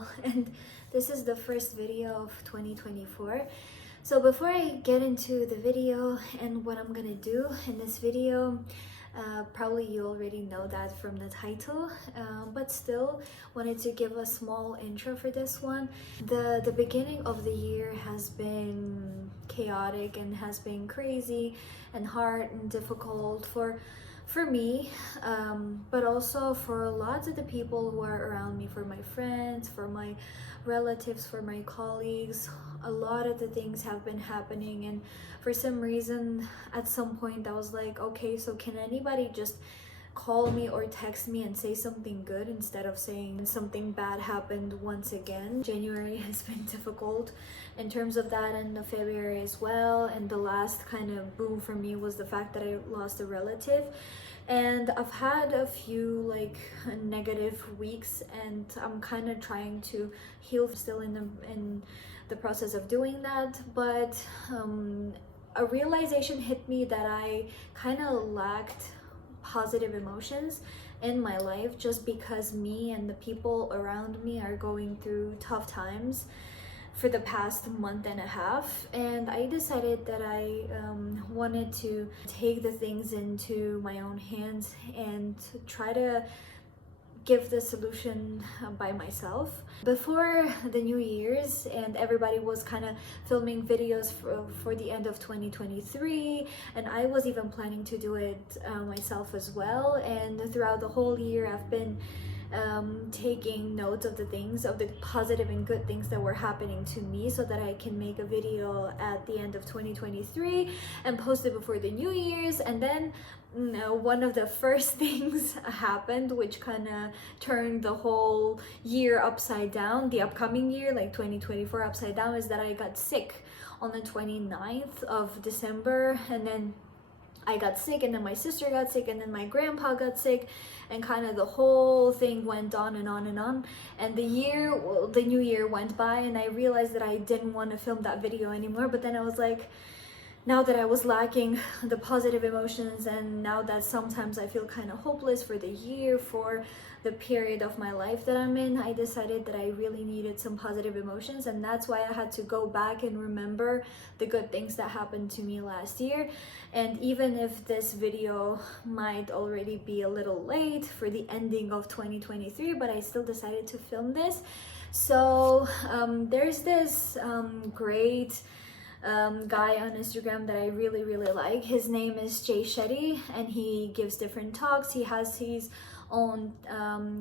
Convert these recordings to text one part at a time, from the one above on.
Michelle, and this is the first video of 2024. So before I get into the video and what I'm gonna do in this video, probably you already know that from the title, but still wanted to give a small intro for this one. The beginning of the year has been chaotic and has been crazy and hard and difficult for me, but also for lots of the people who are around me, for my friends, for my relatives, for my colleagues. A lot of the things have been happening, and for some reason at some point I was like, okay, so can anybody just call me or text me and say something good instead of saying something bad happened once again. January has been difficult in terms of that, and the February as well, and the last kind of boom for me was the fact that I lost a relative. And I've had a few like negative weeks, and I'm kind of trying to heal, still in the process of doing that. But a realization hit me that I kind of lacked positive emotions in my life, just because me and the people around me are going through tough times for the past month and a half, and I decided that I wanted to take the things into my own hands and try to give the solution by myself. Before the New Year's, and everybody was kind of filming videos for the end of 2023, and I was even planning to do it myself as well. And throughout the whole year I've been taking notes of the positive and good things that were happening to me, so that I can make a video at the end of 2023 and post it before the New Year's. And then one of the first things happened, which kind of turned the whole year upside down, the upcoming year, like 2024, upside down, is that I got sick on the 29th of December. And then I got sick, and then my sister got sick, and then my grandpa got sick, and kind of the whole thing went on and on and on. And the new year went by, and I realized that I didn't want to film that video anymore. But then I was like, now that I was lacking the positive emotions, and now that sometimes I feel kind of hopeless for the year, for the period of my life that I'm in, I decided that I really needed some positive emotions. And that's why I had to go back and remember the good things that happened to me last year. And even if this video might already be a little late for the ending of 2023, but I still decided to film this. So there's this great guy on Instagram that I really like. His name is Jay Shetty, and he gives different talks. He has his own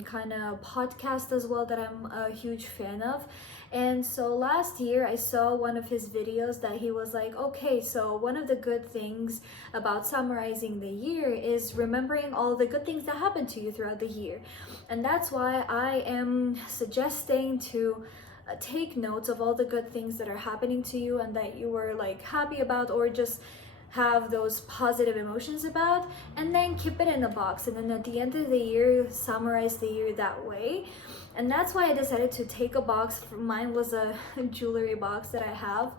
kind of podcast as well that I'm a huge fan of. And so last year I saw one of his videos that he was like, okay, so one of the good things about summarizing the year is remembering all the good things that happened to you throughout the year. And that's why I am suggesting to take notes of all the good things that are happening to you and that you were like happy about, or just have those positive emotions about, and then keep it in a box. And then at the end of the year, summarize the year that way. And that's why I decided to take a box. Mine was a jewelry box that I have.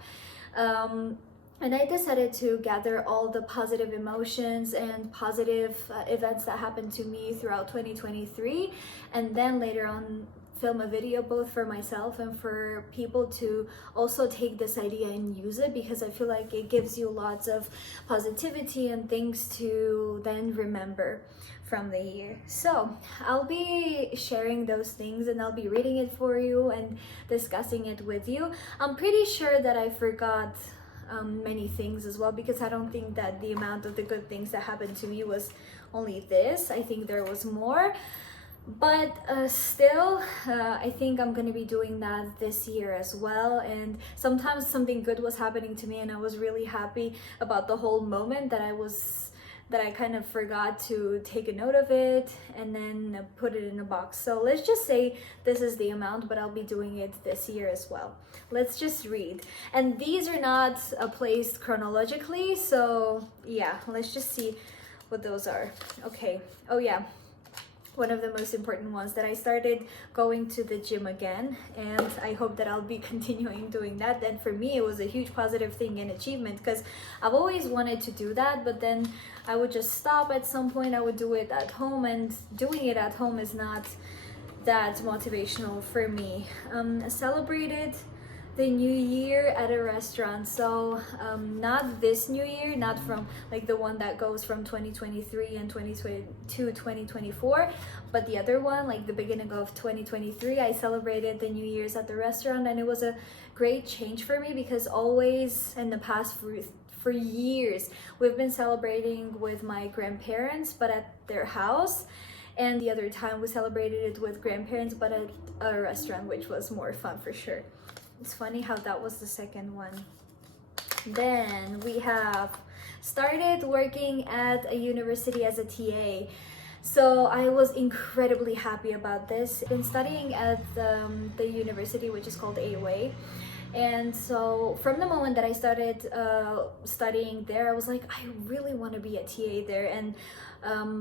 And I decided to gather all the positive emotions and positive events that happened to me throughout 2023. And then later on, film a video both for myself and for people to also take this idea and use it, because I feel like it gives you lots of positivity and things to then remember from the year. So I'll be sharing those things, and I'll be reading it for you and discussing it with you. I'm pretty sure that I forgot many things as well, because I don't think that the amount of the good things that happened to me was only this. I think there was more. But still, I think I'm gonna be doing that this year as well. And sometimes something good was happening to me, and I was really happy about the whole moment, that I kind of forgot to take a note of it and then put it in a box. So let's just say this is the amount, but I'll be doing it this year as well. Let's just read. And these are not placed chronologically, so yeah, let's just see what those are. Okay. Oh yeah, one of the most important ones, that I started going to the gym again, and I hope that I'll be continuing doing that. And for me, it was a huge positive thing and achievement, because I've always wanted to do that, but then I would just stop at some point. I would do it at home, and doing it at home is not that motivational for me. I celebrated the new year at a restaurant. So not this new year, not from like the one that goes from 2023 and 2022 2024, but the other one, like the beginning of 2023. I celebrated the New Year's at the restaurant, and it was a great change for me because always in the past for years we've been celebrating with my grandparents but at their house, and the other time we celebrated it with grandparents but at a restaurant, which was more fun for sure. It's funny how that was the second one. Then we have started working at a university as a TA. So I was incredibly happy about this. I've been studying at the university, which is called AUA. And so from the moment that I started studying there, I was like, I really want to be a TA there. And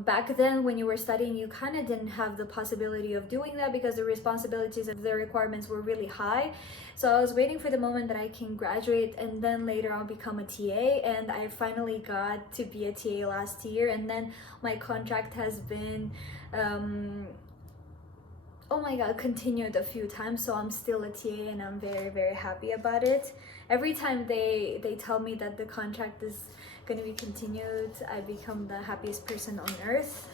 back then when you were studying, you kind of didn't have the possibility of doing that because the responsibilities and the requirements were really high. So I was waiting for the moment that I can graduate and then later on become a TA, and I finally got to be a TA last year. And then my contract has been oh my god, continued a few times, so I'm still a TA and I'm very, very happy about it. Every time they tell me that the contract is going to be continued, I become the happiest person on earth.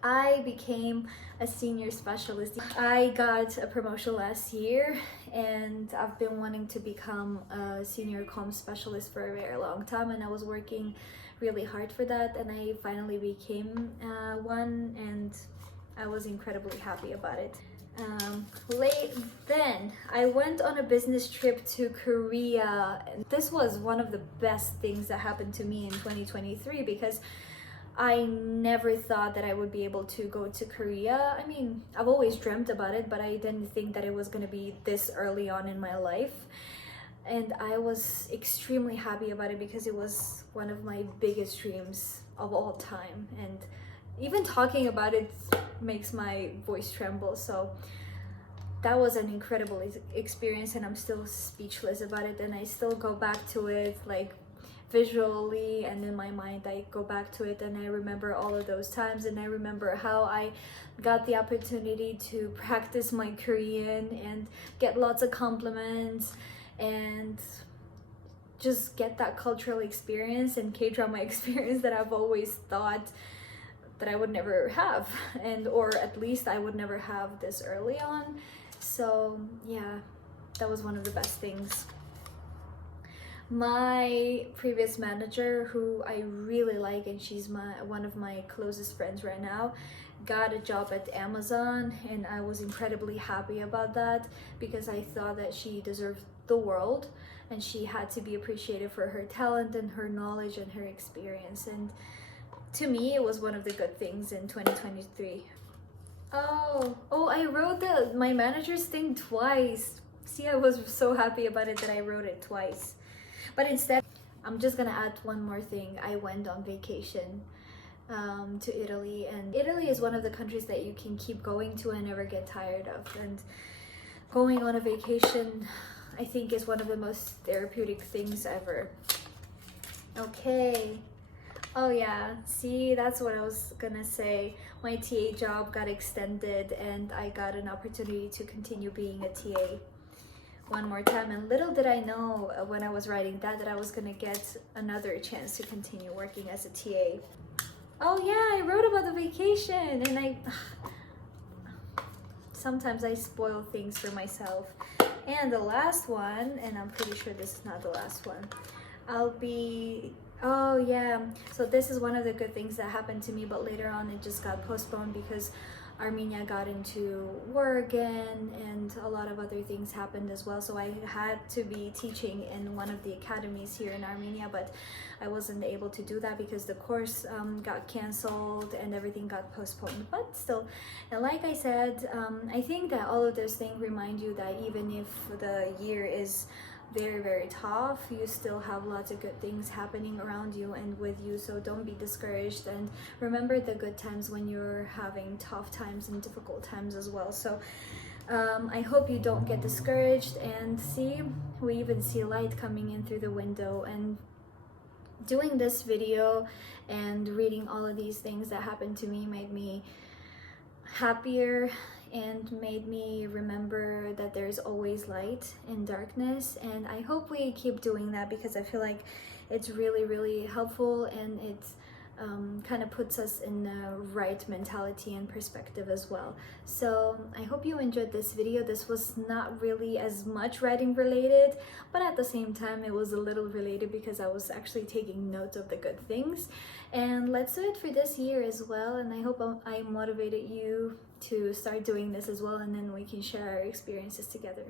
I became a senior specialist. I got a promotion last year, and I've been wanting to become a senior comm specialist for a very long time, and I was working really hard for that, and I finally became one, and I was incredibly happy about it. Then I went on a business trip to Korea. This was one of the best things that happened to me in 2023 because I never thought that I would be able to go to Korea. I mean, I've always dreamt about it, but I didn't think that it was going to be this early on in my life. And I was extremely happy about it because it was one of my biggest dreams of all time. And even talking about it makes my voice tremble. So that was an incredible experience, and I'm still speechless about it. And I still go back to it like visually, and in my mind I go back to it and I remember all of those times, and I remember how I got the opportunity to practice my Korean and get lots of compliments and just get that cultural experience and K-drama experience that I've always thought that I would never have, and or at least I would never have this early on. So yeah, that was one of the best things. My previous manager, who I really like, and she's one of my closest friends right now, got a job at Amazon, and I was incredibly happy about that because I thought that she deserved the world and she had to be appreciated for her talent and her knowledge and her experience. And to me, it was one of the good things in 2023. Oh, I wrote my manager's thing twice. See, I was so happy about it that I wrote it twice. But instead, I'm just gonna add one more thing. I went on vacation to Italy, and Italy is one of the countries that you can keep going to and never get tired of. And going on a vacation, I think, is one of the most therapeutic things ever. Okay. Oh yeah, see, that's what I was gonna say. My TA job got extended and I got an opportunity to continue being a TA one more time, and little did I know when I was writing that I was gonna get another chance to continue working as a TA. Oh yeah, I wrote about the vacation, and sometimes I spoil things for myself. And the last one, and I'm pretty sure this is not the last one, oh yeah, so this is one of the good things that happened to me, but later on it just got postponed because Armenia got into war again, and a lot of other things happened as well. So I had to be teaching in one of the academies here in Armenia, but I wasn't able to do that because the course got canceled and everything got postponed. But still, and like I said, I think that all of those things remind you that even if the year is very, very tough, you still have lots of good things happening around you and with you. So don't be discouraged, and remember the good times when you're having tough times and difficult times as well. So I hope you don't get discouraged, and see, we even see light coming in through the window. And doing this video and reading all of these things that happened to me made me happier, and made me remember that there's always light in darkness. And I hope we keep doing that, because I feel like it's really, really helpful, and it's kind of puts us in the right mentality and perspective as well. So I hope you enjoyed this video. This was not really as much writing related, but at the same time it was a little related because I was actually taking notes of the good things. And let's do it for this year as well, and I hope I motivated you to start doing this as well, and then we can share our experiences together.